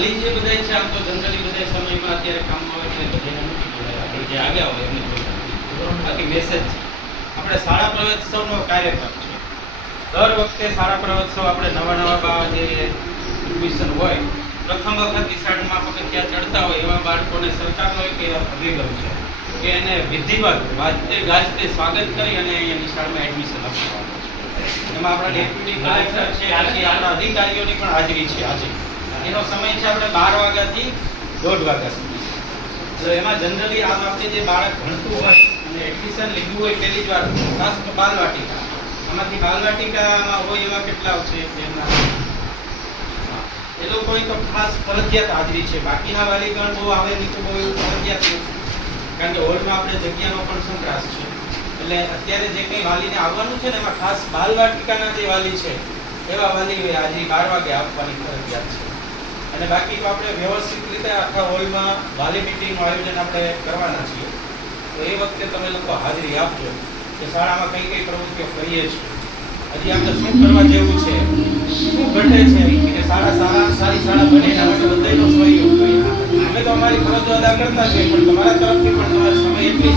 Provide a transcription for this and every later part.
વાલી જે બધા છે આમ તો જનરલી બધા સમયમાં અત્યારે કામમાં હોય છે બધાને નથી બોલાવ્યા પણ જે આવ્યા હોય એમને બાકી મેસેજ છે. આપણે શાળા પ્રવેશોત્સવનો કાર્યક્રમ છે. દર વખતે શાળા પ્રવેશોત્સવ આપણે નવા નવા જે એડમિશન હોય પ્રથમ વખત નિશાળમાં પગથિયા ચડતા હોય એવા બાળકોને સરકારનો એક એવા અભિગમ છે કે એને વિધિવત વાજતે ગાજતે સ્વાગત કરી અને અહીંયા નિશાળમાં એડમિશન આપવા છે. એમાં આપણા ડેપ્યુટી કલેક્ટર છે આજે આપણા અધિકારીઓની પણ હાજરી છે આજે. એનો સમય છે આપણે બાર વાગ્યાથી દોઢ વાગ્યા સુધી. એટલે એમાં જનરલી આ વખતે જે બાળક ભણતું હોય અને એડમિશન લીધું હોય પહેલી જ વાર, ખાસ તો બાલવાટિકા. આમાંથી બાલવાટિકામાં હોય એવા કેટલા છે એમના. એ લોકોની તો ખાસ ફરજિયાત હાજરી છે. બાકીના વાલીગણ બહુ આવે નહીં તો બહુ એવું ફરજિયાત નથી. કારણ કે હોલમાં આપણે જગ્યાનો પણ સંક્રાસ છે. એટલે અત્યારે જે કંઈ વાલીને આવવાનું છે ને એમાં ખાસ બાલવાટિકાના જે વાલી છે, એવા વાલીઓએ હાજરી બાર વાગે આપવાની ફરજિયાત છે. અને બાકી તો આપણે વ્યવસ્થિત રીતે આખા હોલમાં વાલી મિટિંગનું આયોજન આપણે કરવાના છીએ. તો એ વખતે તમે લોકો હાજરી આપજો કે શાળામાં કઈ કઈ પ્રવૃત્તિઓ કરીએ છીએ. હજી આપણે શું કરવા જેવું છે? શું ઘટે છે? કે શાળા સારા સારી શાળા બને એના માટે બધાયનો સહયોગ અમે તો અમારી ફરજો અદા કરતા હોઈએ, પણ તમારા તરફથી પણ તમારે સમય એટલી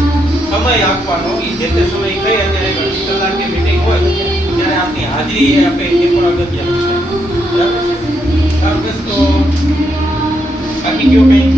સમય આપવાનો એ જે તે સમય કઈ અત્યારે અડધી કલાકની મીટિંગ હોય ત્યારે આપની હાજરી એ આપે એ પણ અગત્યનું છે. બરાબર છે? કારણ બસ તો Eu anteriormente.